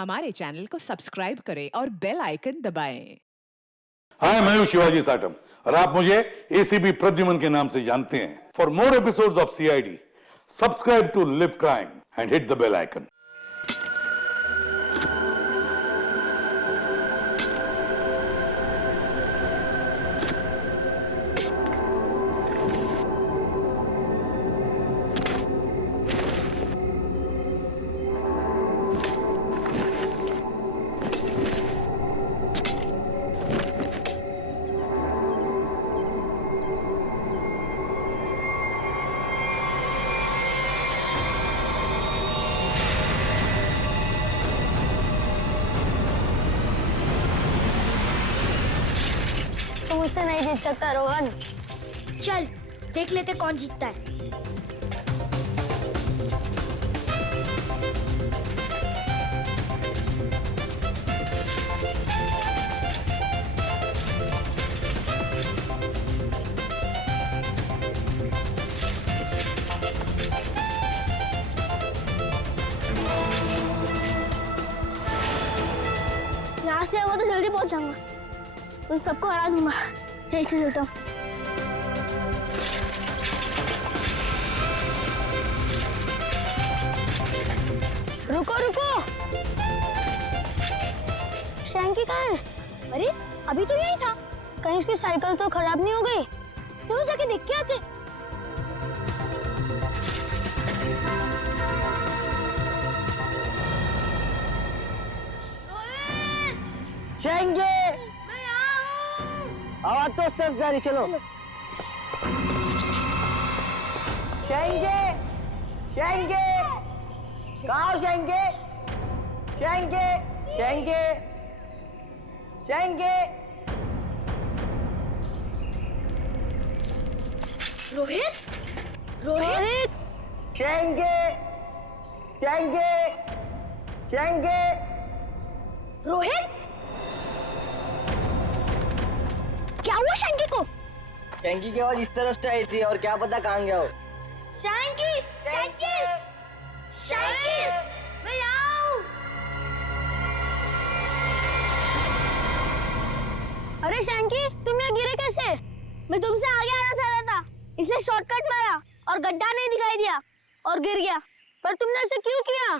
हमारे चैनल को सब्सक्राइब करें और बेल आइकन दबाएं। हाय, मैं हूं शिवाजी साटम और आप मुझे एसीपी प्रद्युमन के नाम से जानते हैं। For more episodes of CID, subscribe to LIV Crime and hit the bell icon. तुम मुझसे नहीं जीत सकता रोहन। चल देख लेते कौन जीतता है। यहाँ से आऊंगा तो जल्दी पहुंच जाऊंगा। उन सबको हरा दूंगा। यहीं से चलता हूँ। रुको रुको, शैंकी कहाँ है? अरे अभी तो यही था। कहीं उसकी साइकिल तो खराब नहीं हो गई? दोनों जाके देख के आते। शेंगे, मैं आऊं। आवाज तो सब जा रही, चलो। शेंगे, शेंगे, कहाँ हो शेंगे? शेंगे, शेंगे, शेंगे। रोहित रोहित शेंगे, शेंगे, शेंगे। रोहित, क्या हुआ शैंकी को? शेंगी की आवाज इस तरफ से आई थी और क्या पता कहाँ गया हो। शैंकी, शैंकी, शैंकी, मैं आऊं। अरे शैंकी, तुम यहाँ गिरे कैसे? मैं तुमसे आगे आना चाहता था, इसलिए शॉर्टकट मारा और गड्ढा नहीं दिखाई दिया और गिर गया। पर तुमने ऐसे क्यों किया?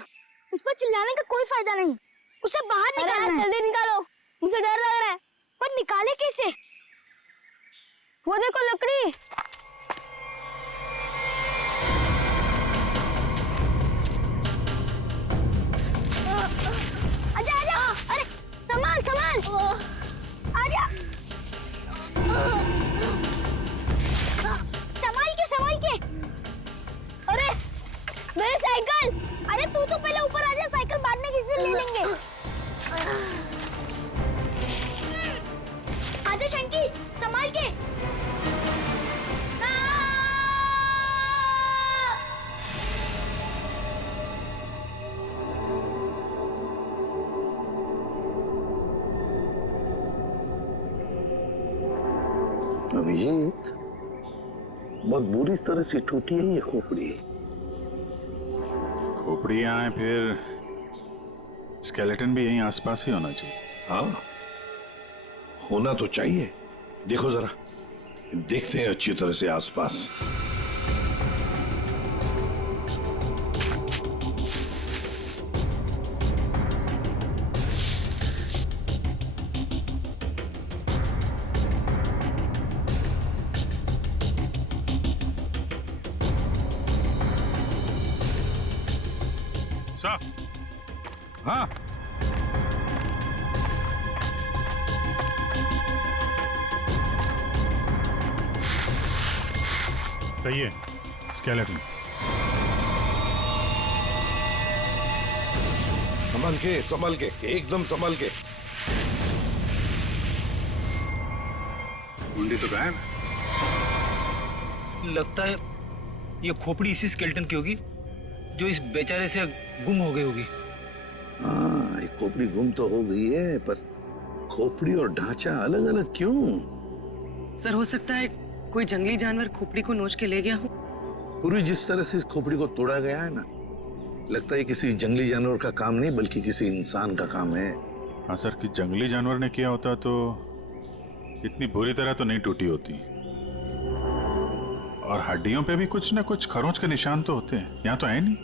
उस पर चिल्लाने का कोई फायदा नहीं, उसे बाहर निकालना है। जल्दी निकालो, मुझे डर लग रहा है। पर निकाले कैसे? वो देखो लकड़ी। आजा आजा, अरे संभाल संभाल, आजा। संभाल के। अरे मेरी साइकिल। अरे तू तो पहले ऊपर आ जा, साइकिल बाद में किसी से ले लेंगे। आजा शंकी, संभाल के। अभिषेक, बहुत बुरी तरह से टूटी है ये खोपड़ी। खोपड़ी यहाँ है, फिर स्केलेटन भी यहीं आसपास ही होना चाहिए। हाँ, होना तो चाहिए। देखो जरा, देखते हैं अच्छी तरह से आसपास। सर, हाँ, सही है, स्केलेटन। संभल के, एकदम संभल के। कुंडी तो गायब है। लगता है ये खोपड़ी इसी स्केलेटन की होगी जो इस बेचारे से गुम हो गई होगी। हाँ, एक खोपड़ी गुम तो हो गई है, पर खोपड़ी और ढांचा अलग अलग क्यों? सर, हो सकता है कोई जंगली जानवर खोपड़ी को नोच के ले गया हो। पूरी जिस तरह से इस खोपड़ी को तोड़ा गया है ना, लगता है किसी जंगली जानवर का काम नहीं बल्कि किसी इंसान का काम है। हाँ सर, कि जंगली जानवर ने किया होता तो इतनी बुरी तरह तो नहीं टूटी होती। और हड्डियों पे भी कुछ ना कुछ खरोंच के निशान तो होते हैं, यहाँ तो है नहीं।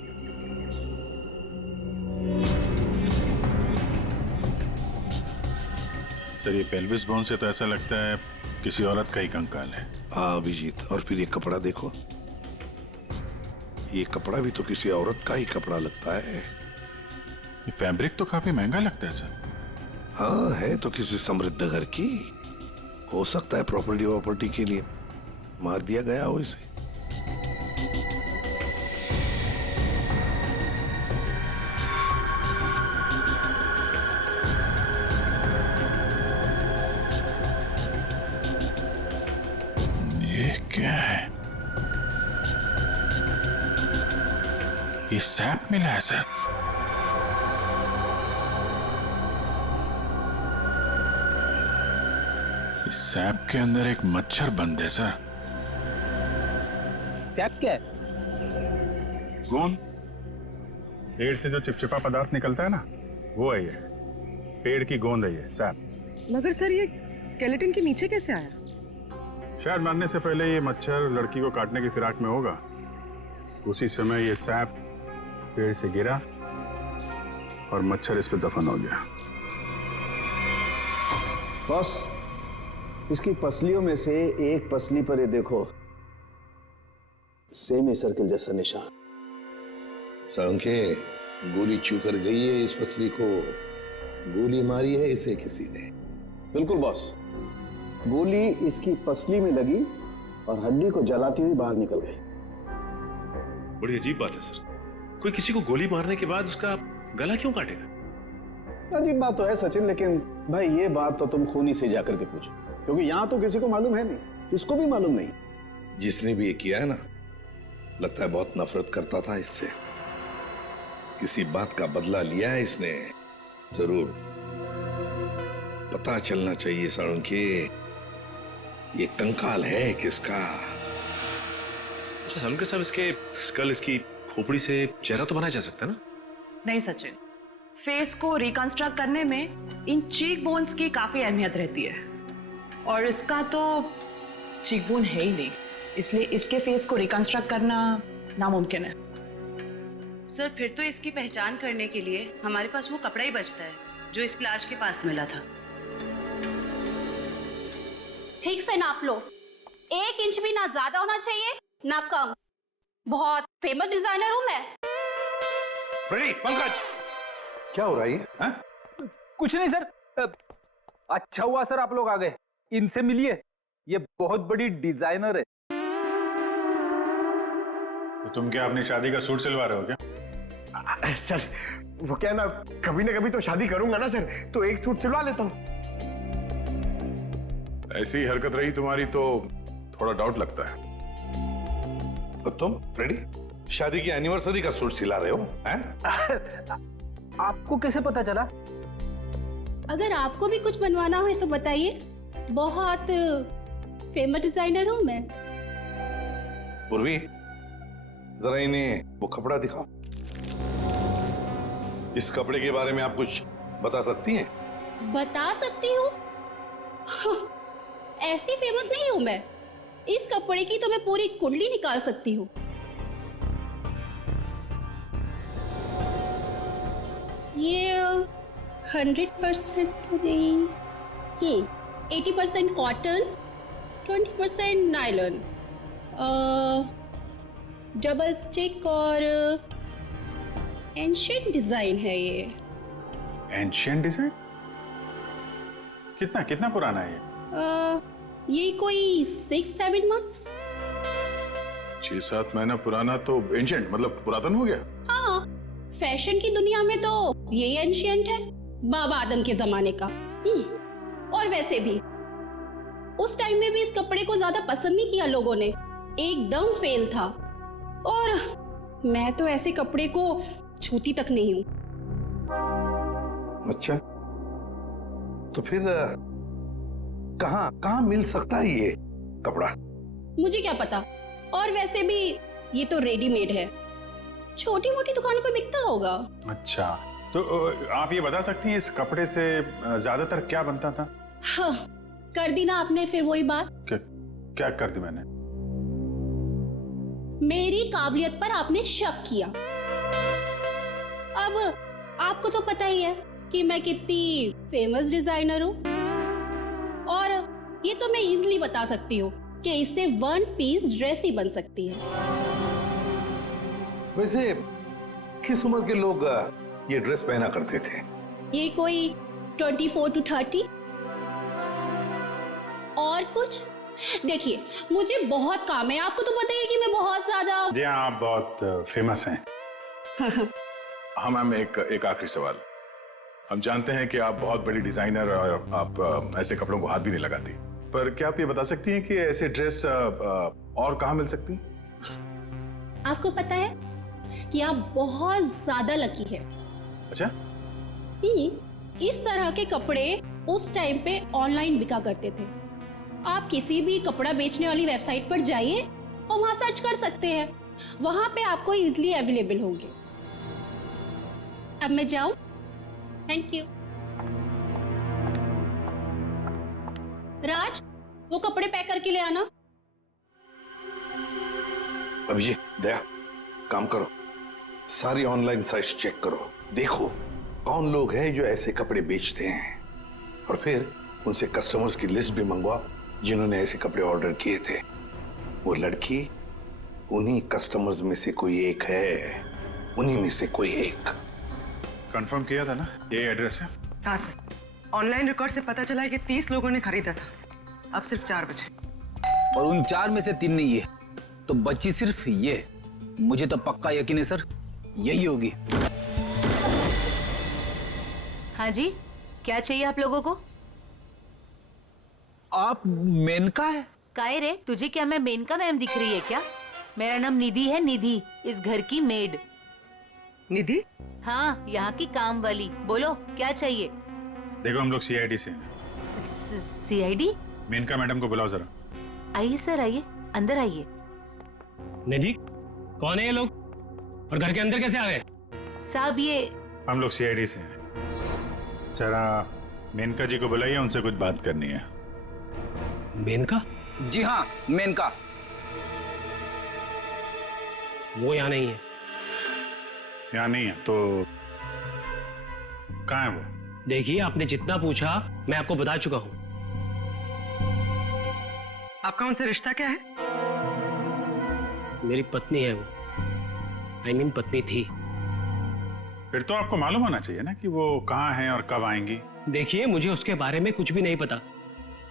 सर ये पेल्विस बोन से तो ऐसा लगता है किसी औरत का ही कंकाल है। हाँ अभिजीत, और फिर ये कपड़ा देखो, ये कपड़ा भी तो किसी औरत का ही कपड़ा लगता है। ये फैब्रिक तो काफी महंगा लगता है सर। हाँ है तो किसी समृद्ध घर की, हो सकता है प्रॉपर्टी के लिए मार दिया गया हो इसे। ये क्या है? ये सैप मिला है सर। इस सैप के अंदर एक मच्छर बंद है सर। सैप क्या है? गोंद। पेड़ से जो चिपचिपा पदार्थ निकलता है ना, वो है ये। पेड़ की गोंद है ये सैप। मगर सर ये स्केलेटन के नीचे कैसे आया? शायद मरने से पहले ये मच्छर लड़की को काटने की फिराक में होगा। उसी समय ये सैप पेड़ से गिरा और मच्छर इस पे दफन हो गया। बॉस, इसकी पसलियों में से एक पसली पर ये देखो, सेमी सर्कल जैसा निशान। साळुंखे, गोली छू कर गई है इस पसली को, गोली मारी है इसे किसी ने। बिल्कुल बॉस, गोली इसकी पसली में लगी और हड्डी को जलाती हुई बाहर निकल गई। बड़ी अजीब बात है सर, कोई किसी को गोली मारने के बाद उसका गला क्यों काटेगा? अजीब बात तो है सचिन, लेकिन भाई ये बात तो तुम खूनी से जाकर के पूछो, क्योंकि यहाँ तो किसी को मालूम है नहीं, इसको भी मालूम नहीं। जिसने भी ये किया है ना, लगता है बहुत नफरत करता था इससे। किसी बात का बदला लिया है इसने जरूर। पता चलना चाहिए साळुंखे, ये कंकाल है किसका। अच्छा साळुंखे साहब, इसके स्कल, इसकी खोपड़ी से चेहरा तो बनाया जा सकता है ना? नहीं सचिन, फेस को रिकंस्ट्रक्ट करने में इन चीक बोन्स की काफी अहमियत रहती है, और इसका तो चीक बोन है ही नहीं, इसलिए इसके फेस को रिकंस्ट्रक्ट करना नामुमकिन है। सर फिर तो इसकी पहचान करने के लिए हमारे पास वो कपड़ा ही बचता है जो इस लाश के पास मिला था। ठीक से नाप लो, 1 इंच भी ना ज्यादा होना चाहिए ना कम। बहुत फेमस डिजाइनर हूं मैं। फ्रेडी, पंकज, क्या हो रहा है ये? हाँ? कुछ नहीं सर, अच्छा हुआ सर आप लोग आ गए। इनसे मिलिए, ये बहुत बड़ी डिजाइनर है। तो तुम क्या अपनी शादी का सूट सिलवा रहे हो क्या? सर वो क्या ना कभी तो शादी करूंगा ना सर, तो एक सूट सिलवा लेता हूँ। ऐसी हरकत रही तुम्हारी तो थोड़ा डाउट लगता है। तो तुम फ्रेडी शादी की एनिवर्सरी का सूट सिला रहे हो? आपको कैसे पता चला? अगर आपको भी कुछ बनवाना हो तो बताइए, बहुत फेमस डिजाइनर हूं मैं। पूर्वी, जरा इन्हें वो कपड़ा दिखाओ। इस कपड़े के बारे में आप कुछ बता सकती हैं? बता सकती हूँ? ऐसी फेमस नहीं हूं मैं। इस कपड़े की तो मैं पूरी कुंडली निकाल सकती हूँ। ये 100% तो नहीं, 80% कॉटन, 20% नायलॉन, डबल स्टिक और एंशिएंट डिजाइन है ये। Ancient design? कितना पुराना है ये कोई 6-7 मंथ्स। 6-7 महीना पुराना तो एंशिएंट मतलब पुरातन हो गया। हाँ, फैशन की दुनिया में तो ये एंशिएंट है, बाबा आदम के जमाने का। और वैसे भी उस टाइम में भी इस कपड़े को ज्यादा पसंद नहीं किया लोगों ने, एकदम फेल था। और मैं तो ऐसे कपड़े को छूती तक नहीं हूं। अच्छा, तो फिर कहाँ मिल सकता है ये कपड़ा? मुझे क्या पता, और वैसे भी ये तो रेडीमेड है। छोटी मोटी दुकानों पे बिकता होगा। अच्छा, तो आप ये बता सकती हैं इस कपड़े से ज्यादातर क्या बनता था? हाँ, कर दी ना आपने फिर वही बात। क्या कर दी मैंने? मेरी काबिलियत पर आपने शक किया। अब आपको तो पता ही है कि मैं कितनी फेमस डिजाइनर हूँ, और ये तो मैं इजीली बता सकती हूँ कि इससे 1 पीस ड्रेस ही बन सकती है। वैसे किस उम्र के लोग ये ड्रेस पहना करते थे? ये कोई 24 to 30। और कुछ देखिए, मुझे बहुत काम है, आपको तो पता ही है कि मैं बहुत ज्यादा। जी हाँ, आप बहुत फेमस हैं। हाँ मैम, एक आखिरी सवाल। हम जानते हैं कि आप बहुत बड़ी डिजाइनर और आप ऐसे कपड़ों को हाथ भी नहीं लगाती, पर क्या आप ये बता सकती हैं कि ऐसे ड्रेस और कहाँ मिल सकती हैं? आपको पता है कि आप बहुत ज्यादा लकी है। अच्छा? इस तरह के कपड़े उस टाइम पे ऑनलाइन बिका करते थे। आप किसी भी कपड़ा बेचने वाली वेबसाइट पर जाइए और वहां सर्च कर सकते हैं, वहां पे आपको इजीली अवेलेबल होंगे। अब मैं जाऊं? Thank you. राज, वो कपड़े पैक करके ले आना। अभिजीत, दया, काम करो, सारी ऑनलाइन साइट्स चेक करो, देखो कौन लोग हैं जो ऐसे कपड़े बेचते हैं, और फिर उनसे कस्टमर्स की लिस्ट भी मंगवाओ जिन्होंने ऐसे कपड़े ऑर्डर किए थे। वो लड़की उन्हीं कस्टमर्स में से कोई एक है, उन्हीं में से कोई एक। कंफर्म किया था ना, ये एड्रेस है? हाँ सर, ऑनलाइन रिकॉर्ड से पता चला है कि 30 लोगों ने खरीदा था। अब सिर्फ 4 बचे, और उन 4 में से 3 नहीं है, तो बची सिर्फ ये। मुझे तो पक्का यकीन है सर, यही होगी। हाँ जी, क्या चाहिए आप लोगों को? आप मेनका है? काहे रे, तुझे क्या मैं मेनका मैम दिख रही है क्या? मेरा नाम निधि है, निधि, इस घर की मेड। निधि? हाँ, यहाँ की काम वाली। बोलो क्या चाहिए? देखो, हम लोग सीआईडी से हैं। सीआईडी? मेनका मैडम को बुलाओ जरा। आइए सर, आइए, अंदर आइए। निधि, कौन है ये लोग और घर के अंदर कैसे आ गए? साहब, ये हम लोग सीआईडी से हैं। जरा मेनका जी को बुलाइए, उनसे कुछ बात करनी है। मेनका? जी हाँ, मेनका। वो यहाँ नहीं है। यहाँ नहीं है तो कहाँ है वो? देखिए, आपने जितना पूछा मैं आपको बता चुका हूँ। आपका उनसे रिश्ता क्या है? मेरी पत्नी है वो, I mean पत्नी थी। फिर तो आपको मालूम होना चाहिए ना कि वो कहाँ हैं और कब आएंगी। देखिए, मुझे उसके बारे में कुछ भी नहीं पता,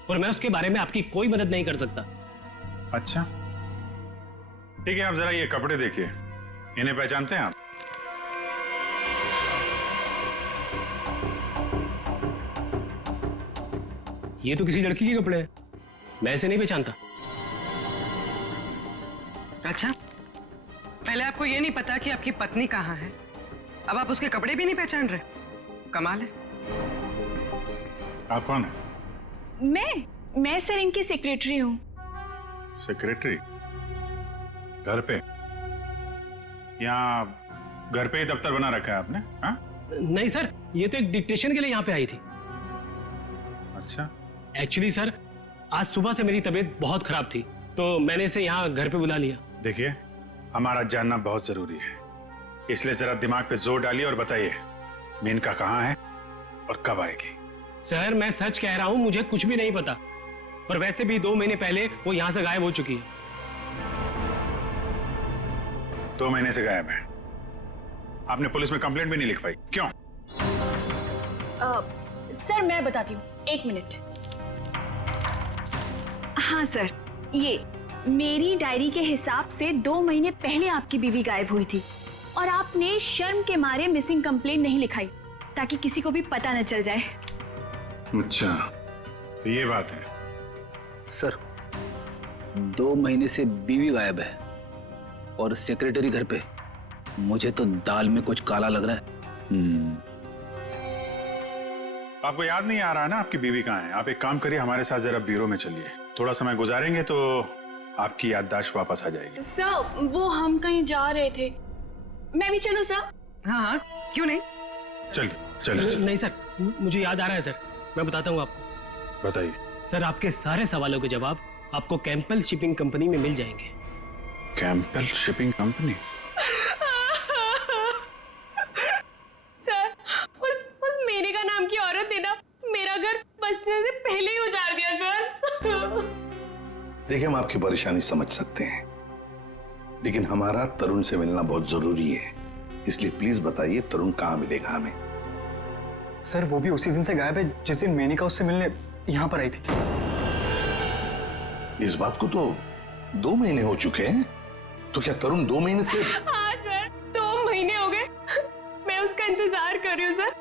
और मैं उसके बारे में आपकी कोई मदद नहीं कर सकता। अच्छा, ठीक है, आप जरा ये कपड़े देखिए, इन्हें पहचानते हैं आप? ये तो किसी लड़की के कपड़े हैं, मैं इसे नहीं पहचानता। अच्छा, पहले आपको ये नहीं पता कि आपकी पत्नी कहाँ है, अब आप उसके कपड़े भी नहीं पहचान रहे? कमाल है। आप कौन है? मैं सर इनकी सेक्रेटरी हूँ। सेक्रेटरी? घर पे? यहाँ घर पे ही दफ्तर बना रखा है आपने? हाँ? नहीं सर, ये तो एक डिक्टेशन के लिए यहाँ पे आई थी। अच्छा। एक्चुअली सर, आज सुबह से मेरी तबीयत बहुत खराब थी, तो मैंने इसे यहाँ घर पे बुला लिया। देखिए, हमारा जानना बहुत जरूरी है, इसलिए जरा दिमाग पे जोर डालिए और बताइए मेनका कहाँ है और कब आएगी। सर, मैं सच कह रहा हूँ, मुझे कुछ भी नहीं पता, और वैसे भी 2 महीने पहले वो यहाँ से गायब हो चुकी है। 2 महीने से गायब है? आपने पुलिस में कंप्लेंट भी नहीं लिखवाई, क्यों? सर मैं बताती हूँ, 1 मिनट। हाँ सर, ये मेरी डायरी के हिसाब से 2 महीने पहले आपकी बीवी गायब हुई थी, और आपने शर्म के मारे मिसिंग कंप्लेंट नहीं लिखाई ताकि किसी को भी पता न चल जाए। अच्छा, तो ये बात है। सर, 2 महीने से बीवी गायब है और सेक्रेटरी घर पे। मुझे तो दाल में कुछ काला लग रहा है। आपको याद नहीं आ रहा है ना आपकी बीवी कहाँ है? आप एक काम करिए, हमारे साथ जरा ब्यूरो में चलिए, थोड़ा समय गुजारेंगे तो आपकी याददाश्त वापस आ जाएगी। सर, वो हम कहीं जा रहे थे, मैं भी चलूं सर? हाँ हाँ, क्यों नहीं? चल चल नहीं सर, मुझे याद आ रहा है सर, मैं बताता हूँ आपको। बताइए सर, आपके सारे सवालों के जवाब आपको कैंपबेल शिपिंग कंपनी में मिल जाएंगे। Campbell shipping company? सर, उस मेरे का नाम की औरत ने ना मेरा घर बसने से पहले ही उजाड़ दिया सर। देखिए, हम आपकी परेशानी समझ सकते हैं, लेकिन हमारा तरुण से मिलना बहुत जरूरी है, इसलिए प्लीज बताइए तरुण कहाँ मिलेगा हमें? सर, वो भी उसी दिन से गायब है जिस दिन मेनिका उससे मिलने यहाँ पर आई थी। इस बात को तो 2 महीने हो चुके हैं, तो क्या तरुण 2 महीने से? हाँ सर, 2 महीने हो गए। मैं उसका इंतजार कर रही हूँ सर।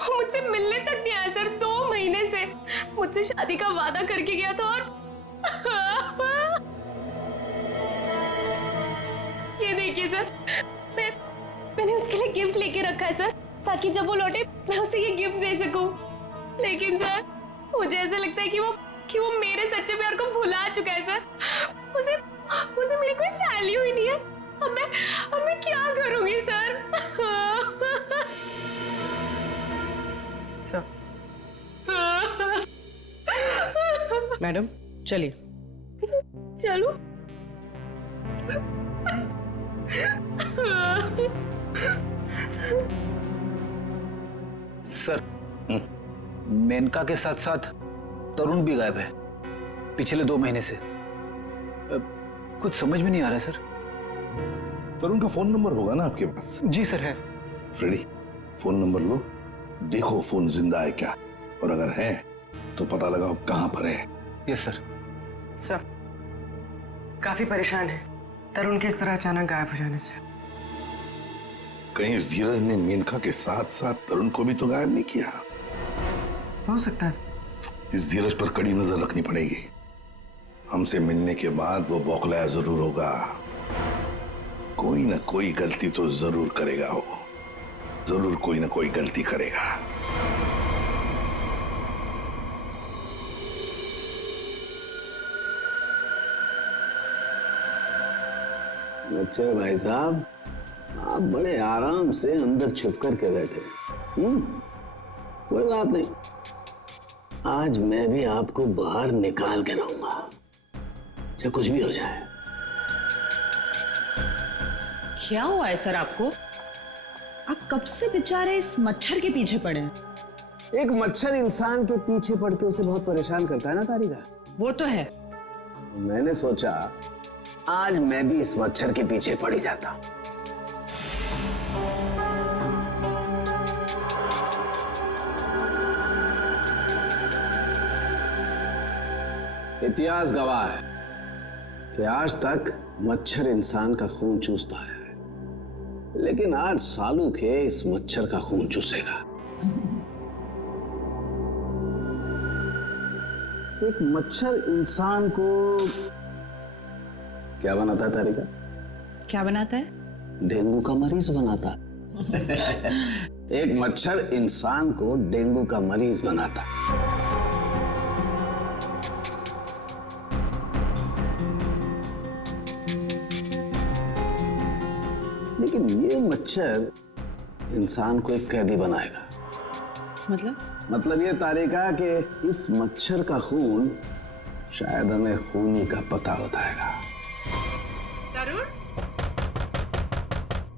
वो मुझसे मिलने तक नहीं आया सर, 2 महीने से। मुझसे शादी का वादा करके गया था और ये देखिए सर, मैंने उसके लिए गिफ्ट लेके रखा है सर, ताकि जब वो लौटे मैं उसे ये गिफ्ट दे सकूं। लेकिन सर, मुझे ऐसा लगता है कि वो मेरे सच्चे प्यार को भुला चुका है सर। उसे मेरी कोई वैल्यू ही नहीं है। अब मैं क्या करूंगी सर? सर, मैडम चलिए। चलो। सर, मेनका के साथ साथ तरुण भी गायब है पिछले 2 महीने से। कुछ समझ में नहीं आ रहा है सर। तरुण का फोन नंबर होगा ना आपके पास? जी सर, है। फ्रेडी, फोन नंबर लो, देखो फोन जिंदा है क्या, और अगर है तो पता लगाओ कहां पर है। Yes sir. सर, काफी परेशान है तरुण के इस तरह अचानक गायब हो जाने से। कहीं इस धीरज ने मेनका के साथ साथ तरुण को भी तो गायब नहीं किया? हो सकता है। इस धीरज पर कड़ी नजर रखनी पड़ेगी। हमसे मिलने के बाद वो बौखलाया जरूर होगा, कोई ना कोई गलती तो जरूर करेगा। वो जरूर कोई ना कोई गलती करेगा। अच्छा भाई साहब, आप बड़े आराम से अंदर छुप कर के बैठे। कोई बात नहीं, आज मैं भी आपको बाहर निकाल के रहूंगा, चाहे कुछ भी हो जाए। क्या हुआ है सर आपको? आप कब से बेचारे इस मच्छर के पीछे पड़े हैं? एक मच्छर इंसान के पीछे पड़ के उसे बहुत परेशान करता है ना तारिका। वो तो है। मैंने सोचा आज मैं भी इस मच्छर के पीछे पड़ ही जाता। इतिहास गवाह है कि आज तक मच्छर इंसान का खून चूसता है, लेकिन आज सालू के इस मच्छर का खून चूसेगा। एक मच्छर इंसान को क्या बनाता है तारिका? क्या बनाता है? डेंगू का मरीज बनाता। एक मच्छर इंसान को डेंगू का मरीज बनाता। लेकिन ये मच्छर इंसान को एक कैदी बनाएगा। मतलब ये तारिका कि इस मच्छर का खून शायद हमें खूनी का पता बताएगा। तरुण,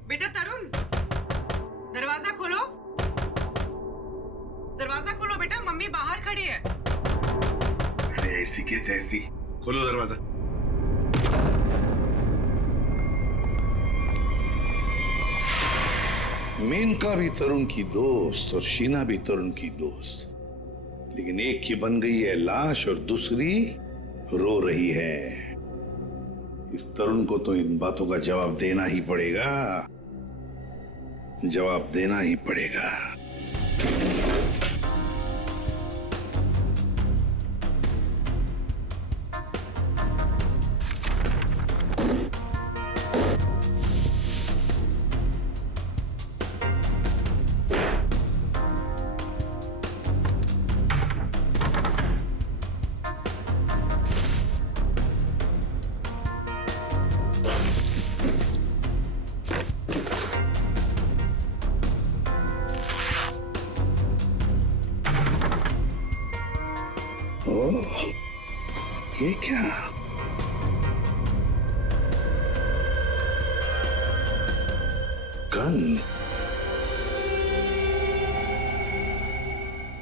बेटा तरुण, दरवाजा खोलो। दरवाजा खोलो बेटा, मम्मी बाहर खड़ी है। अरे ऐसी की तैसी, खोलो दरवाजा। मेनका भी तरुण की दोस्त और शीना भी तरुण की दोस्त, लेकिन एक की बन गई है लाश और दूसरी रो रही है। इस तरुण को तो इन बातों का जवाब देना ही पड़ेगा, जवाब देना ही पड़ेगा। ओह, ये क्या? गन।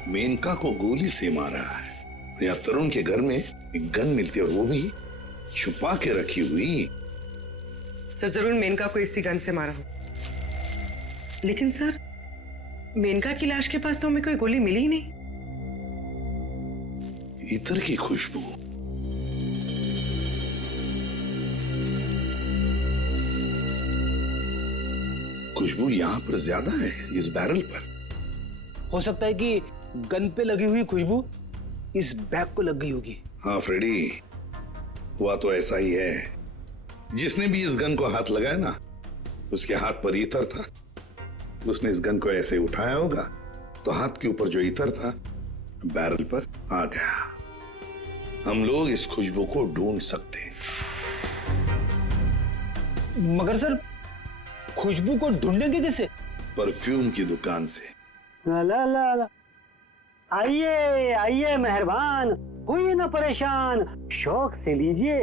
मेनका को गोली से मारा है। या तरुण के घर में एक गन मिलती है और वो भी छुपा के रखी हुई। सर जरूर मेनका को इसी गन से मारा हो। लेकिन सर मेनका की लाश के पास तो हमें कोई गोली मिली ही नहीं। इत्र की खुशबू। खुशबू यहां पर ज्यादा है इस बैरल पर। हो सकता है कि गन पे लगी हुई खुशबू इस बैग को लग गई होगी। हाँ फ्रेडी, हुआ तो ऐसा ही है। जिसने भी इस गन को हाथ लगाया ना, उसके हाथ पर इत्र था। उसने इस गन को ऐसे उठाया होगा तो हाथ के ऊपर जो इत्र था बैरल पर आ गया। हम लोग इस खुशबू को ढूंढ सकते हैं। मगर सर खुशबू को ढूंढेंगे कैसे? परफ्यूम की दुकान से। ला ला ला ला। आइए आइए मेहरबान, हुई ना परेशान, शौक से लीजिए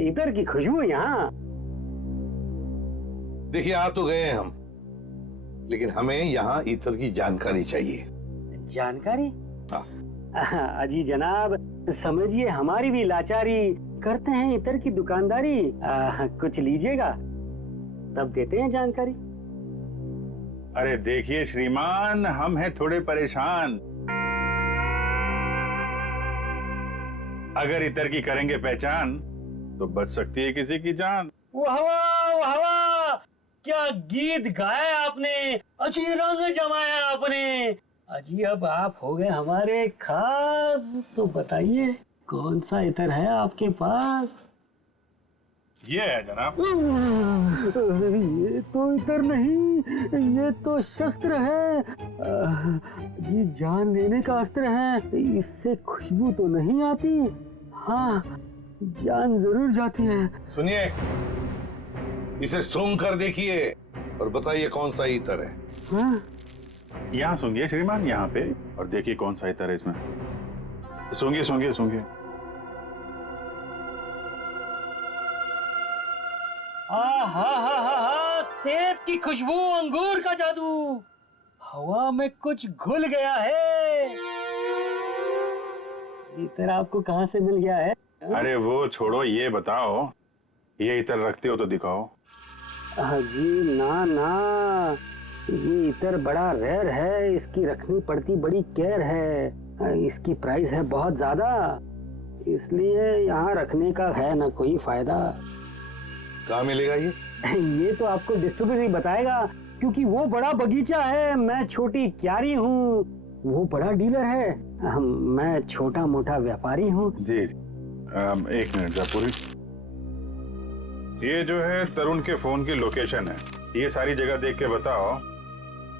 इधर की खुशबू यहाँ। देखिए आ तो गए हम, लेकिन हमें यहाँ इत्र की जानकारी चाहिए। जानकारी? हाँ। अजी जनाब, समझिए हमारी भी लाचारी, करते हैं इत्र की दुकानदारी। कुछ लीजिएगा तब देते हैं जानकारी। अरे देखिए श्रीमान, हम हैं थोड़े परेशान। अगर इतर की करेंगे पहचान तो बच सकती है किसी की जान। वाह वाह वाह वाह, क्या गीत गाया आपने, अजी रंग जमाया आपने। अजी अब आप हो गए हमारे खास, तो बताइए कौन सा इतर है आपके पास? ये है जनाब। ये तो इतर नहीं, ये तो शस्त्र है। जी जान लेने का अस्त्र है। इससे खुशबू तो नहीं आती, हाँ जान जरूर जाती है। सुनिए, इसे सूंघ कर देखिए और बताइए कौन सा इतर है। हाँ? यहाँ सूंघिए श्रीमान, यहाँ पे, और देखिए कौन सा इतर है इसमें। सूंघिए सूंघिए सूंघिए। सेब की खुशबू, अंगूर का जादू, हवा में कुछ घुल गया है। इतर आपको कहाँ से मिल गया है? अरे वो छोड़ो, ये बताओ ये इतर रखते हो तो दिखाओ। जी ना ना, ये इतर बड़ा रेयर है, इसकी रखनी पड़ती बड़ी केयर है। इसकी प्राइस है बहुत ज्यादा, इसलिए यहाँ रखने का है ना कोई फायदा। कहाँ मिलेगा ये? ये तो आपको डिस्ट्रीब्यूटर ही बताएगा, क्योंकि वो बड़ा बगीचा है, मैं छोटी क्यारी हूँ, वो बड़ा डीलर है, मैं छोटा मोटा व्यापारी हूँ। जी एक मिनट जयपुरी, ये जो है तरुण के फोन की लोकेशन है, ये सारी जगह देख के बताओ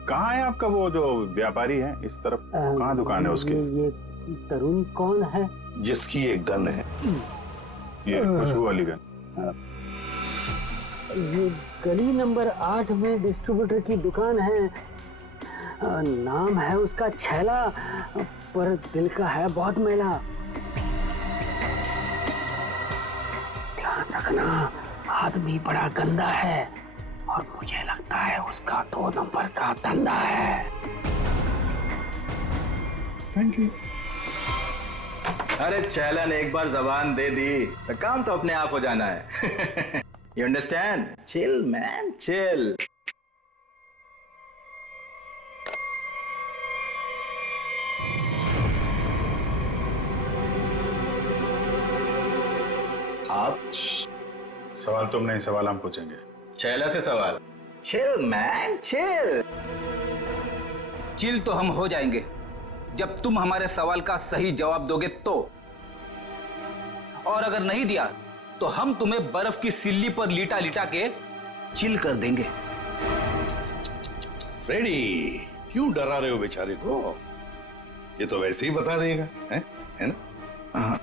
कहाँ है आपका वो जो व्यापारी है इस तरफ, कहाँ दुकान है उसकी? ये तरुण कौन है? जिसकी एक गन है। ये खुशबू वाली गन। ये गली नंबर 8 में डिस्ट्रीब्यूटर की दुकान है। नाम है उसका छैला, पर दिल का है बहुत मैला। ध्यान रखना, आदमी बड़ा गंदा है और मुझे लगता है उसका 2 नंबर का धंधा है। Thank you. अरे छैला ने एक बार जबान दे दी तो काम तो अपने आप हो जाना है। You understand? Chill, man, chill. आप सवाल तुम नहीं, सवाल हम पूछेंगे। छैला से सवाल। Chill, man, chill. चिल तो हम हो जाएंगे जब तुम हमारे सवाल का सही जवाब दोगे तो, और अगर नहीं दिया तो हम तुम्हें बर्फ की सिल्ली पर लिटा लिटा के चिल कर देंगे। फ्रेडी, क्यों डरा रहे हो बेचारे को? ये तो वैसे ही बता देगा, है ना? हाँ।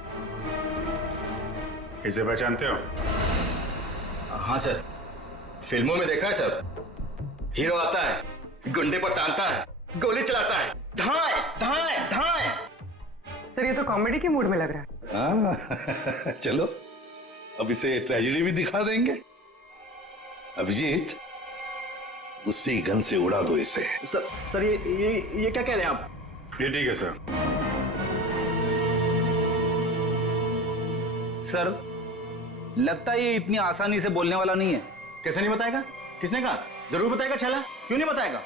इसे पहचानते हो? हाँ सर, फिल्मों में देखा है सर। हीरो आता है, गुंडे पर तानता है, गोली चलाता है, धाए धाए धाए। सर ये तो कॉमेडी के मूड में लग रहा है। हाँ, चलो अब इसे ट्रेजेडी भी दिखा देंगे। अभिजीत, उसी गन से उड़ा दो इसे। सर ये क्या कह रहे हैं आप? ये ठीक है सर। सर, लगता है ये इतनी आसानी से बोलने वाला नहीं है। कैसे नहीं बताएगा? किसने कहा? जरूर बताएगा छैला, क्यों नहीं बताएगा?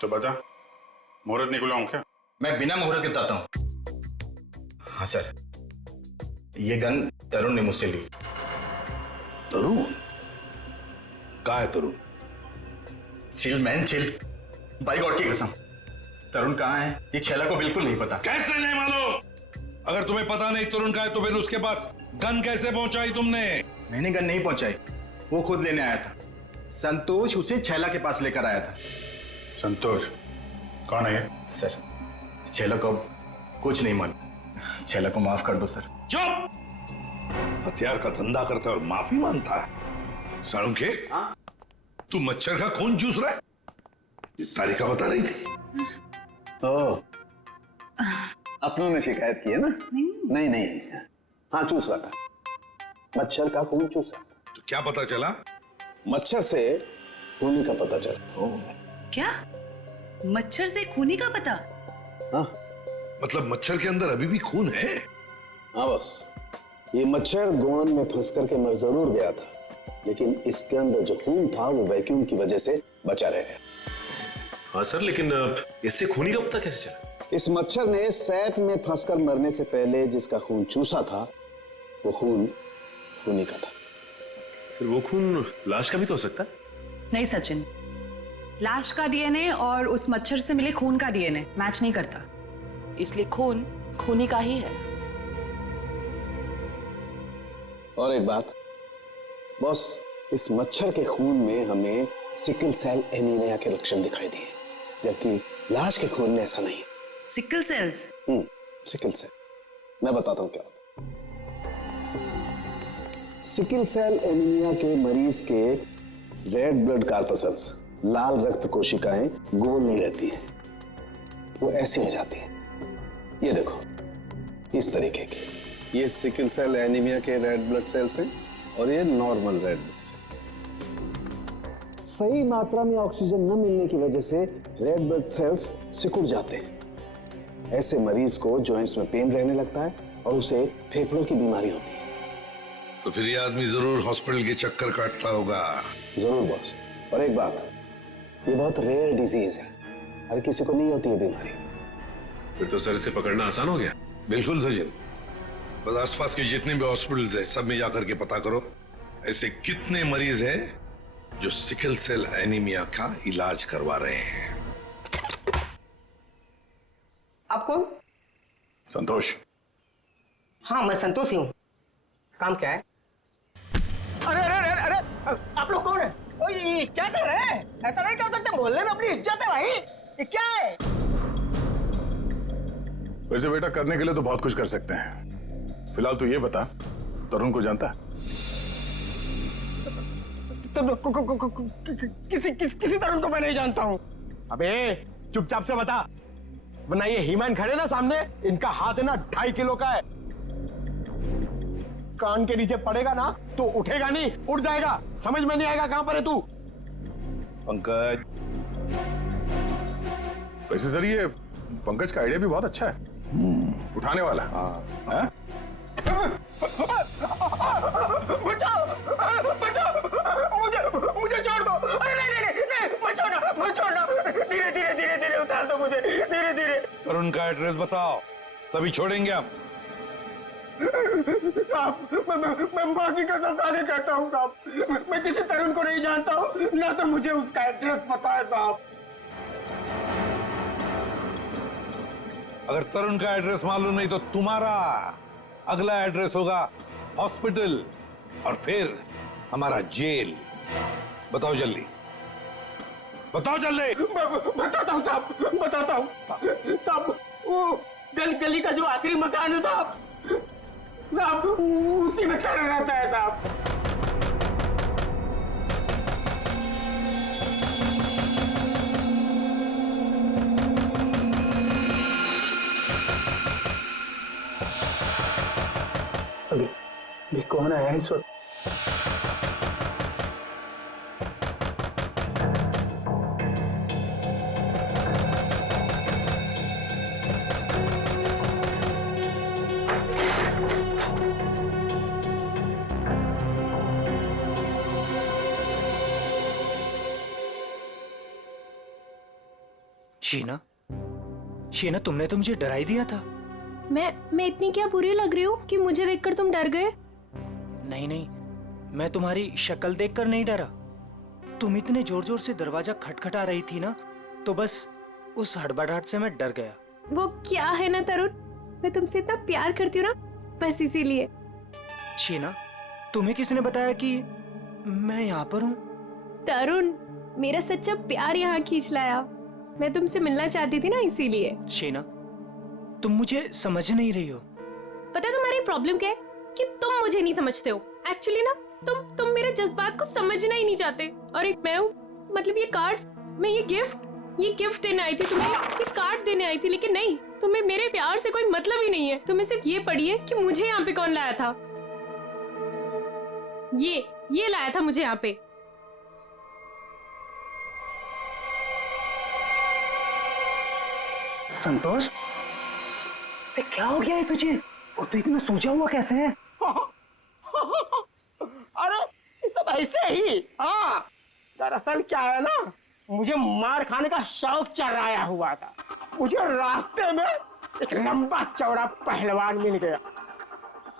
तो बता, मुहूर्त निकलवाऊं क्या? मैं बिना मुहूर्त के बताता हूं। हाँ सर, ये गन तरुण ने मुझसे ली। तरुण? कहाँ है Tarun? Chill man chill, by god की कसम, तरुण कहाँ है ये छैला को बिल्कुल नहीं पता। कैसे नहीं मालूम? अगर तुम्हें पता नहीं तरुण कहाँ है तो फिर उसके पास गन कैसे पहुंचाई तुमने? मैंने गन नहीं पहुंचाई, वो खुद लेने आया था। संतोष उसे छैला के पास लेकर आया था। संतोष कौन है ये? सर, छैला को कुछ नहीं मालूम। छैला को माफ कर दो सर। चुप! हथियार का धंधा करता है और माफी मांगता है। साळुंखे, तू मच्छर का खून चूस रहा है? ये तारिका बता रही थी। ओ, अपनों ने शिकायत की है ना? नहीं। हाँ, चूस रहा था, मच्छर का खून चूस रहा था। तो क्या पता चला? मच्छर से खूनी का पता चला। क्या? मच्छर से खूनी का पता? हाँ, मतलब मच्छर के अंदर अभी भी खून है? हाँ बस, ये मच्छर गोंद में फंस करके मर जरूर गया था, लेकिन इसके अंदर जो खून था वो वैक्यूम की वजह से बचा रह गया। हाँ सर, लेकिन इससे खूनी का पता कैसे चला? इस मच्छर ने सैक में फंसकर मरने से पहले जिसका खून चूसा था वो खून खूनी का था। फिर वो खून लाश का भी तो हो सकता है? नहीं सचिन, लाश का डीएनए और उस मच्छर से मिले खून का डीएनए मैच नहीं करता, इसलिए खून खूनी का ही है। और एक बात बॉस, इस मच्छर के खून में हमें सिकल सेल एनीमिया के लक्षण दिखाई दिए, जबकि लाश के खून में ऐसा नहीं है। Sickle sales? सिकल सेल, मैं बताता हूं क्या होता है। सिकल सेल एनीमिया के मरीज के रेड ब्लड कार्पसल्स, लाल रक्त कोशिकाएं गोल नहीं रहती हैं, वो ऐसी हो जाती हैं। ये देखो, इस तरीके की। ये सिकल सेल एनीमिया के रेड ब्लड सेल्स हैं और ये नॉर्मल रेड ब्लड सेल्स। सही मात्रा में ऑक्सीजन न मिलने की वजह से रेड ब्लड सेल्स सिकुड़ जाते हैं। ऐसे मरीज को जॉइंट्स में पेन रहने लगता है और उसे फेफड़ों की बीमारी होती है। तो फिर ये आदमी जरूर हॉस्पिटल के चक्कर काटता होगा। जरूर बॉस। और एक बात, ये बहुत रेयर डिजीज है, हर किसी को नहीं होती है बीमारी। फिर तो सर इसे पकड़ना आसान हो गया। बिल्कुल सचिन, बस आसपास के जितने भी हॉस्पिटल्स हैं सब में जाकर के पता करो ऐसे कितने मरीज हैं जो सिकल सेल एनीमिया का इलाज करवा रहे हैं। आप कौन? संतोष। हाँ, मैं संतोष ही हूँ। काम क्या है? अरे अरे अरे अरे, आप लोग कौन है? ओ, ये क्या कर रहे हैं? ऐसा नहीं कर सकते, मोहल्ले में अपनी इज्जत है भाई। ये क्या है? वैसे बेटा करने के लिए तो बहुत कुछ कर सकते हैं। फिलहाल तू ये बता, तरुण को जानता है? किसी तरुण को मैं नहीं जानता हूँ। अबे चुपचाप से बता, वरना ये हीमैन खड़े ना सामने, इनका हाथ है ना 2.5 किलो का है। कान के नीचे पड़ेगा ना तो उठेगा नहीं, उड़ जाएगा। समझ में नहीं आएगा कहां पर है तू। पंकज। वैसे सर ये पंकज का आइडिया भी बहुत अच्छा है, उठाने वाला। हाँ? बचाओ, बचाओ, मुझे छोड़ दो। अरे नहीं, मत छोड़ना। धीरे उतार दो मुझे, धीरे। तरुण का एड्रेस बताओ, तभी छोड़ेंगे हम। साहब, मैं माँ की कसम खाने चाहता हूँ साहब, मैं किसी तरुण को नहीं जानता हूँ, ना तो मुझे उसका एड्रेस पता है साहब। अगर तरुण का एड्रेस मालूम नहीं तो तुम्हारा अगला एड्रेस होगा हॉस्पिटल और फिर हमारा जेल। बताओ जल्दी, बताओ जल्दी। बताता हूँ साहब, बताता हूँ साहब। वो गली का जो आखिरी मकान है साहब, उसी में चला रहता है साहब। कौन आया इस वक्त? शीना, शीना तुमने तो मुझे डरा ही दिया था। मैं इतनी क्या बुरी लग रही हूँ कि मुझे देखकर तुम डर गए? नहीं नहीं, मैं तुम्हारी शक्ल देखकर नहीं डरा। तुम इतने जोर जोर से दरवाजा खटखटा रही थी ना, तो बस उस हड़बड़ाहट से मैं डर गया। वो क्या है ना तरुण, मैं तुमसे इतना प्यार करती हूँ ना, बस इसीलिए। शीना, तुम्हें किसने बताया कि मैं यहाँ पर हूँ? तरुण, मेरा सच्चा प्यार यहाँ खींच लाया। मैं तुमसे मिलना चाहती थी ना, इसीलिए। शीना, तुम मुझे समझ नहीं रही हो। पता है तुम्हारी प्रॉब्लम क्या है? कि तुम मुझे नहीं समझते हो। एक्चुअली ना तुम मेरे जज्बात को समझना ही नहीं चाहते। और एक मैं हूँ, मतलब ये कार्ड्स, मैं ये गिफ्ट देने आई थी तुम्हें, ये कार्ड देने आई थी, लेकिन नहीं, तुम्हें मेरे प्यार से कोई मतलब ही नहीं है। तुम्हें सिर्फ ये पड़ी है कि मुझे यहाँ पे कौन लाया था। ये लाया था मुझे यहाँ पे। संतोष, क्या हो गया है तुझे? और तू इतना सूझा हुआ कैसे है? अरे ये सब ऐसे ही। हाँ, दरअसल क्या है ना, मुझे मार खाने का शौक चढ़ाया हुआ था। मुझे रास्ते में एक लंबा चौड़ा पहलवान मिल गया।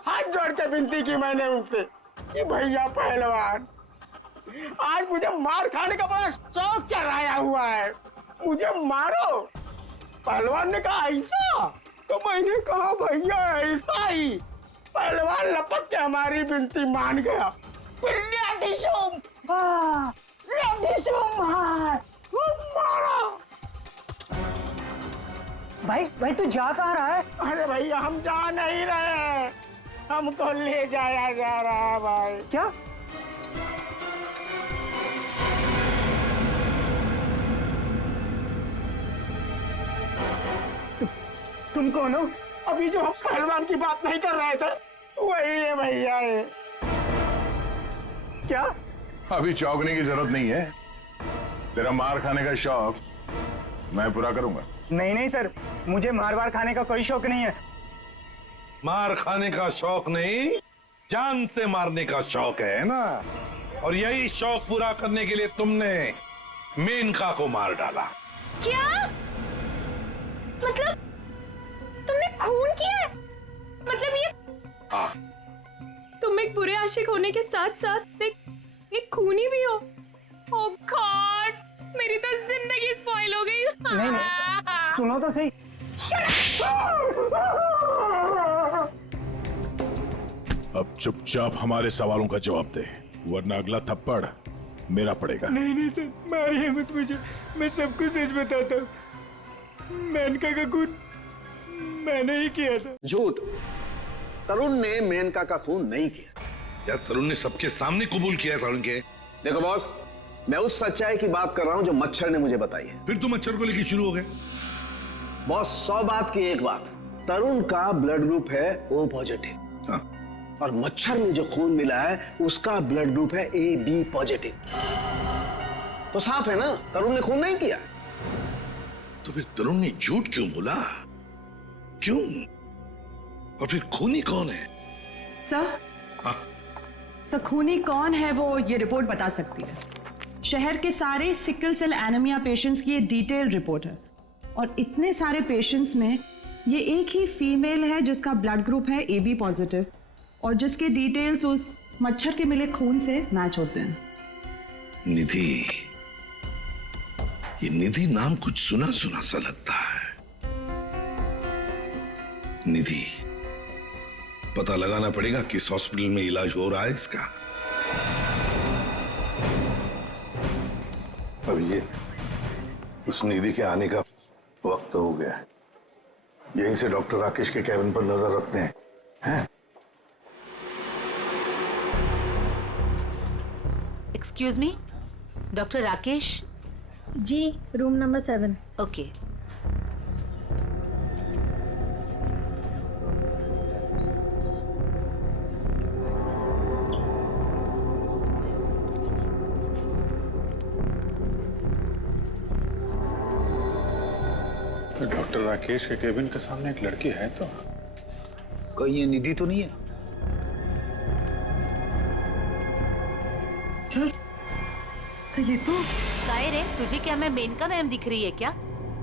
हाथ जोड़ के विनती की मैंने उनसे कि भैया पहलवान, आज मुझे मार खाने का बड़ा शौक चढ़ाया हुआ है, मुझे मारो। पहलवान ने कहा ऐसा? तो मैंने कहा भैया ऐसा ही। पहलवान लपक के हमारी विनती मान गया। फिर मारा। भाई तू जा कहाँ रहा है? अरे भैया हम जा नहीं रहे, हमको ले जाया जा रहा है भाई। क्या? तुम कौन हो? अभी जो हम पहलवान की बात नहीं कर रहे थे, वही है भैया ये। क्या? अभी चौंकने की जरूरत नहीं है। तेरा मार खाने का शौक मैं पूरा करूंगा। नहीं सर, मुझे मार खाने का कोई शौक नहीं है। मार खाने का शौक नहीं, जान से मारने का शौक है ना। और यही शौक पूरा करने के लिए तुमने मेनका को मार डाला। क्या? मतलब तुमने खून किया है? मतलब ये? हाँ। तुम एक बुरे आशिक होने के साथ साथ एक खूनी भी हो। ओह गॉड, मेरी तो जिंदगी स्पॉइल हो गई। नहीं, सुनो तो सही। अब चुपचाप हमारे सवालों का जवाब दे, वरना अगला थप्पड़ मेरा पड़ेगा। नहीं सर, मारिए मत मुझे, मैं सबको सच बताता हूँ। मेनका का खून मैंने ही किया था। झूठ, तरुण ने मेनका का खून नहीं किया। यार तरुण ने सबके सामने कबूल किया तरुण के। देखो बॉस, मैं उस सच्चाई की बात कर रहा हूं जो मच्छर ने मुझे बताई है। फिर तुम मच्छर को लेकर शुरू हो गए। बॉस 100 बात की एक बात, तरुण का ब्लड ग्रुप है O पॉजिटिव। हाँ। और मच्छर में जो खून मिला है उसका ब्लड ग्रुप है AB पॉजिटिव। तो साफ है ना, तरुण ने खून नहीं किया। तो फिर तरुण ने झूठ क्यों बोला? क्यों? और फिर खूनी कौन है? सर खूनी कौन है वो ये रिपोर्ट बता सकती है। शहर के सारे सिकल सेल एनीमिया पेशेंट्स की ये डिटेल रिपोर्ट है, और इतने सारे पेशेंट्स में ये एक ही फीमेल है जिसका ब्लड ग्रुप है AB पॉजिटिव, और जिसके डिटेल्स उस मच्छर के मिले खून से मैच होते हैं। निधि, ये निधि नाम कुछ सुना सुना सा लगता है। निधि, पता लगाना पड़ेगा किस हॉस्पिटल में इलाज हो रहा है इसका। अब ये उस निधि के आने का वक्त हो गया। यहीं से डॉक्टर राकेश के कैबिन पर नजर रखते हैं। Excuse me, doctor Rakesh? जी, room number 7। Okay. Doctor Rakesh के केबिन के सामने एक लड़की है तो कहीं ये निधि तो नहीं है? ये तो काय रे, तुझे क्या मैं मेनका मैम दिख रही है क्या?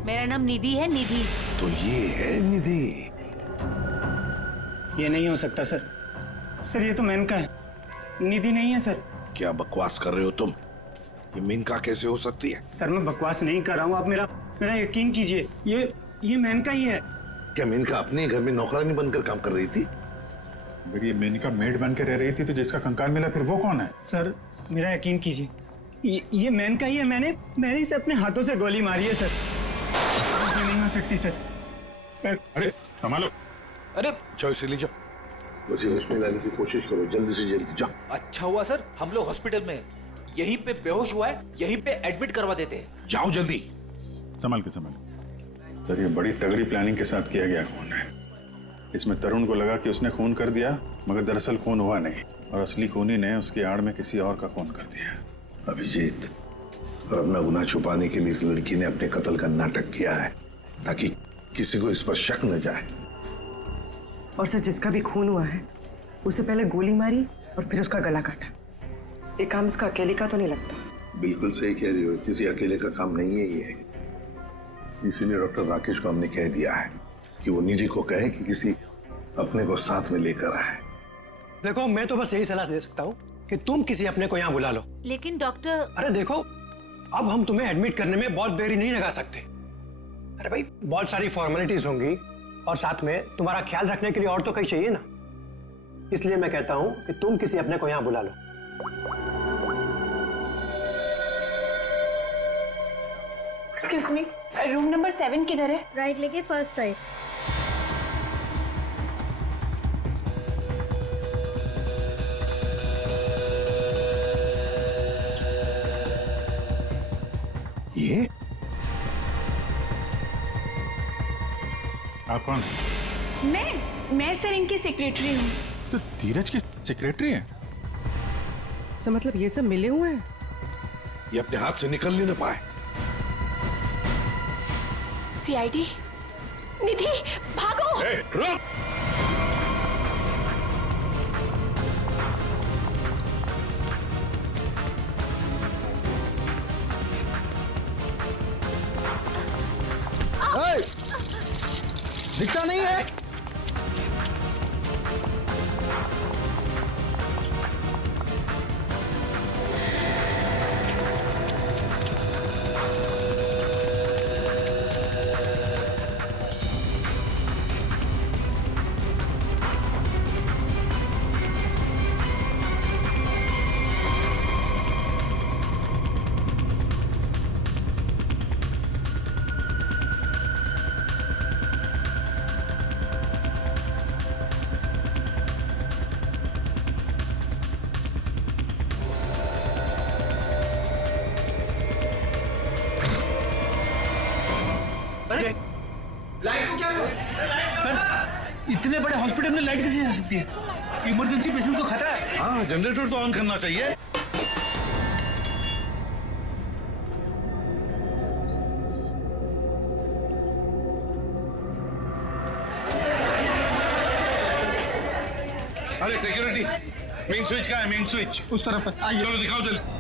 मेरा नाम निधि है, निधि। तो ये है निधि। ये नहीं हो सकता सर। सर ये तो मेनका है, निधि नहीं है सर। क्या बकवास कर रहे हो तुम? ये मेनका कैसे हो सकती है? सर मैं बकवास नहीं कर रहा हूँ, आप मेरा यकीन कीजिए। ये मेनका ही है। क्या मेनका अपने घर में नौकरानी बनकर काम कर रही थी? अगर ये मेनका मेड बन के रह रही थी तो जिसका कंकाल मिला फिर वो कौन है? सर मेरा यकीन कीजिए, ये मेनका ही है। मैंने इसे अपने हाथों से गोली मारी है सर। ये नहीं हो सकती सर। अरे संभालो। अरे जाओ इसे ले जाओ, मुझे उसमें लाने की कोशिश करो, जल्दी से जल्दी जाओ। अच्छा हुआ सर हम लोग हॉस्पिटल में हैं। यहीं पे बेहोश हुआ है, यहीं पे एडमिट करवा देते हैं। जाओ जल्दी। संभाल के संभाल। सर ये बड़ी तगड़ी प्लानिंग के साथ किया गया खून है। इसमें तरुण को लगा कि उसने खून कर दिया, मगर दरअसल खून हुआ नहीं और असली खूनी ने उसकी आड़ में किसी और का खून कर दिया। अभिजीत, और अपना गुनाह छुपाने के लिए इस लड़की ने अपने कत्ल का नाटक किया है ताकि किसी को इस पर शक न जाए। और सर जिसका भी खून हुआ है उसे पहले गोली मारी और फिर उसका गला काटा। ये काम इसका अकेले का तो नहीं लगता। बिल्कुल सही कह रही हो, किसी अकेले का काम नहीं है ये। इसीलिए डॉक्टर राकेश को हमने कह दिया है कि वो निधि को कहे कि किसी अपने को साथ में लेकर आए। देखो मैं तो बस यही सलाह दे सकता हूँ कि तुम किसी अपने को यहाँ बुला लो। लेकिन डॉक्टर, अरे देखो अब हम तुम्हें एडमिट करने में बहुत देरी नहीं लगा सकते। अरे भाई बहुत सारी फॉर्मेलिटीज होंगी और साथ में तुम्हारा ख्याल रखने के लिए और तो कहीं चाहिए ना। इसलिए मैं कहता हूँ कि तुम किसी अपने को यहाँ बुला लो। एक्सक्यूज मी, रूम नंबर 7 किधर है? राइट लेके फर्स्ट राइट। ये आप कौन? मैं सर इनकी सेक्रेटरी हूँ। तो धीरज की सेक्रेटरी है? सर मतलब ये सब मिले हुए हैं? ये अपने हाथ से निकल नहीं पाए। सीआईडी, निधि भागो। रुक। दिखता नहीं है। लाइट को क्या हुआ? सर इतने बड़े हॉस्पिटल में लाइट कैसे जा सकती है? इमरजेंसी पेशेंट को खतरा है। हाँ जनरेटर तो ऑन करना चाहिए। अरे सिक्योरिटी, मेन स्विच कहाँ है? मेन स्विच उस तरफ है। चलो दिखाओ जल्दी।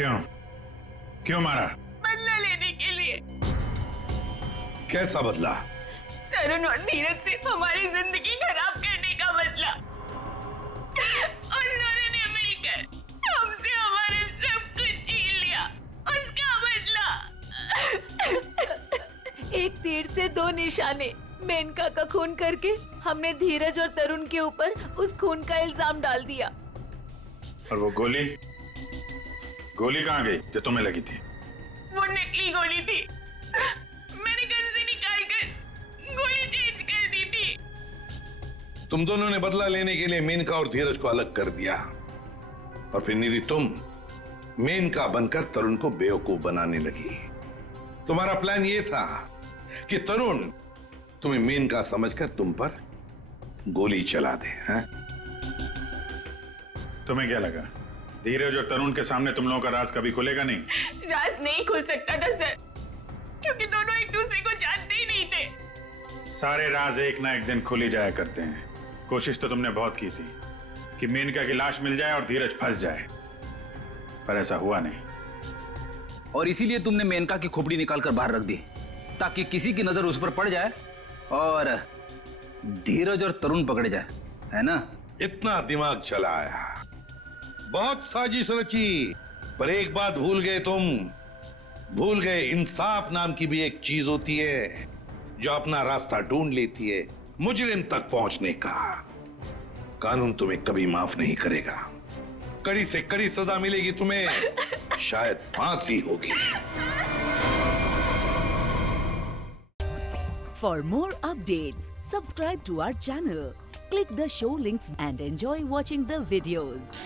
क्यों क्यों मारा? बदला लेने के लिए। कैसा बदला? तरुण और धीरज से हमारी जिंदगी खराब करने का बदला। और उन्होंने मिलकर हमसे हमारे सब कुछ छीन लिया, उसका बदला। एक तीर से दो निशाने। मेनका का खून करके हमने धीरज और तरुण के ऊपर उस खून का इल्जाम डाल दिया। और वो गोली गोली कहाँ गई जो तुम्हें लगी थी? वो नकली गोली थी, मैंने गन से निकाल कर गोली चेंज कर दी थी। तुम दोनों ने बदला लेने के लिए मेनका और धीरज को अलग कर दिया, और फिर निधि तुम मेनका बनकर तरुण को बेवकूफ बनाने लगी। तुम्हारा प्लान यह था कि तरुण तुम्हें मेनका समझकर तुम पर गोली चला दे। हैं? तुम्हें क्या लगा धीरज और तरुण के सामने तुम लोगों का राज कभी खुलेगा नहीं? राज नहीं खुल सकता था सर, क्योंकि दोनों एक दूसरे को जानते ही नहीं थे। सारे राज एक ना एक दिन खुल ही जाया करते हैं। कोशिश तो तुमने बहुत की थी कि मेनका की लाश मिल जाए और धीरज फंस जाए, पर ऐसा हुआ नहीं। और इसीलिए तुमने मेनका की खोपड़ी निकाल कर बाहर रख दी, ताकि किसी की नजर उस पर पड़ जाए और धीरज और तरुण पकड़े जाए, है ना? इतना दिमाग चलाया, बहुत साजिश रची, पर एक बात भूल गए तुम। भूल गए इंसाफ नाम की भी एक चीज होती है जो अपना रास्ता ढूंढ लेती है मुजरिम तक पहुंचने का। कानून तुम्हें कभी माफ नहीं करेगा, कड़ी से कड़ी सजा मिलेगी तुम्हें, शायद फांसी होगी। For more updates, subscribe to our channel, click the show links and enjoy watching the videos.